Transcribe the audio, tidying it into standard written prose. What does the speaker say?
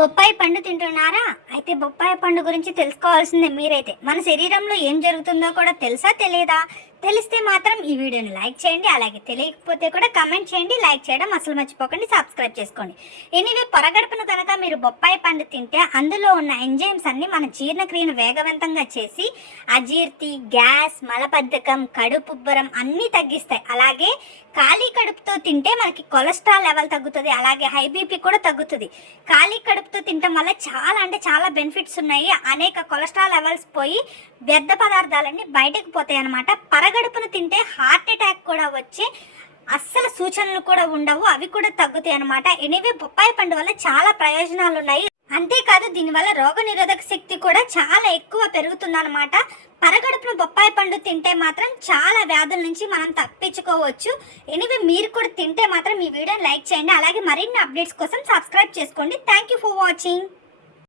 బొప్పాయి పండు తింటున్నారా? అయితే బొప్పాయి పండు గురించి తెలుసుకోవాల్సిందే మీరైతే. మన శరీరంలో ఏం జరుగుతుందో కూడా తెలుసా తెలియదా? తెలిస్తే మాత్రం ఈ వీడియోని లైక్ చేయండి. అలాగే తెలియకపోతే కూడా కమెంట్ చేయండి. లైక్ చేయడం అసలు మర్చిపోకండి. సబ్స్క్రైబ్ చేసుకోండి. ఎనివే, పొరగడుపును కనుక మీరు బొప్పాయి పండు తింటే అందులో ఉన్న ఎంజైమ్స్ అన్ని మన జీర్ణక్రియను వేగవంతంగా చేసి అజీర్తి, గ్యాస్, మలబద్ధకం, కడుపుబ్బరం అన్నీ తగ్గిస్తాయి. అలాగే ఖాళీ కడుపుతో తింటే మనకి కొలెస్ట్రాల్ లెవెల్ తగ్గుతుంది. అలాగే హై బీపీ కూడా తగ్గుతుంది. ఖాళీ కడుపుతో తినటం వల్ల చాలా బెనిఫిట్స్ ఉన్నాయి. అనేక కొలెస్ట్రాల్ లెవెల్స్ పోయి వ్యర్థ పదార్థాలన్నీ బయటకు పోతాయి అన్నమాట. పరగడుపును తింటే హార్ట్ అటాక్ కూడా వచ్చే అస్సలు సూచనలు కూడా ఉండవు, అవి కూడా తగ్గుతాయి అన్నమాట. ఎనివే, బొప్పాయి పండు వల్ల చాలా ప్రయోజనాలు ఉన్నాయి. అంతేకాదు దీనివల్ల రోగనిరోధక శక్తి కూడా చాలా ఎక్కువ పెరుగుతుందన్నమాట. పరగడుపున బొప్పాయి పండు తింటే మాత్రం చాలా వ్యాధుల నుంచి మనం తప్పించుకోవచ్చు. ఎనివే, మీరు కూడా తింటే మాత్రం ఈ వీడియోని లైక్ చేయండి. అలాగే మరిన్ని అప్డేట్స్ కోసం సబ్స్క్రైబ్ చేసుకోండి. Thank you for watching.